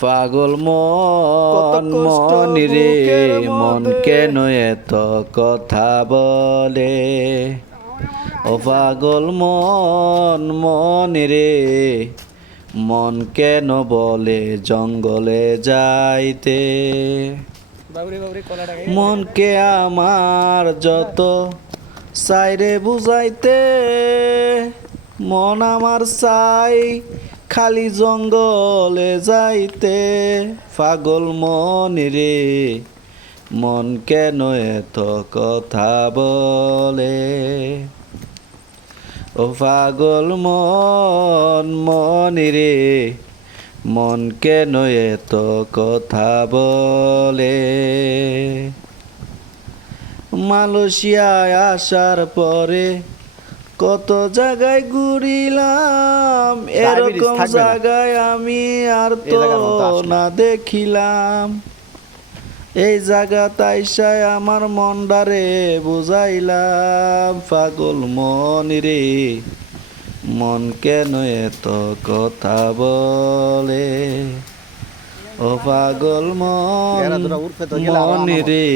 পাগল মন মন রে মন কেন এত কথা বলে? ও পাগল মন মন রে মন কেন বলে জঙ্গলে যাইতে? মনকে আমার যত সাইরে বুঝাইতে মন আমার চাই খালি জঙ্গলে যাইতে পাগল মন রে। মন কেন এত কথা বলে? ও পাগল মন মন রে। মন কেন এত কথা বলে? মালয়েশিয়ায় আসার পরে কত জায়গায় ঘুরিলাম এরকম জায়গায় আমি আর তো। না। দেখিলাম। এই জায়গা তাইসায় আমার মনডারে বুঝাইলাম পাগল মন রে। মন কেন এত কথা বলে? ও পাগল মন মন রে।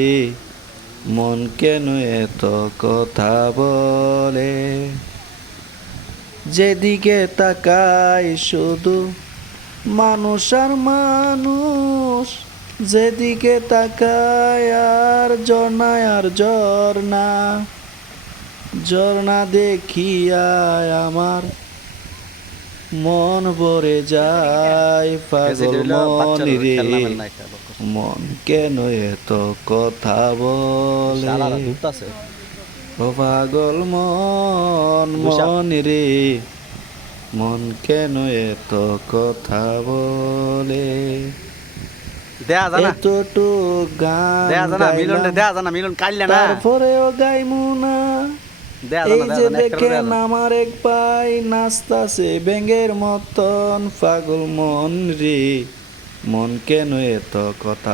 মন কেন এত কথা বলে? যেদিকে তাকাই শুধু মানুষ আর মানুষ যেদিকে তাকায় আর ঝর্ণায় আর ঝর্ণা ঝর্ণা দেখিয়া আমার মন ভরে যায় পাগল মন রে। মন কেন এত কথা বলে। ও পাগল মন মন রে। মন কেন এত কথা বলে। দেয়া জানা। এতটুক গান দেয়া জানা মিলন গাইলাম, দেয়া জানা মিলন কাইলে না। তারপরেও গাইমু না। এই যে দেখেন আমার এক পাই নাচতাছে ব্যাঙের মতন পাগল মন রে। মন কেন এত কথা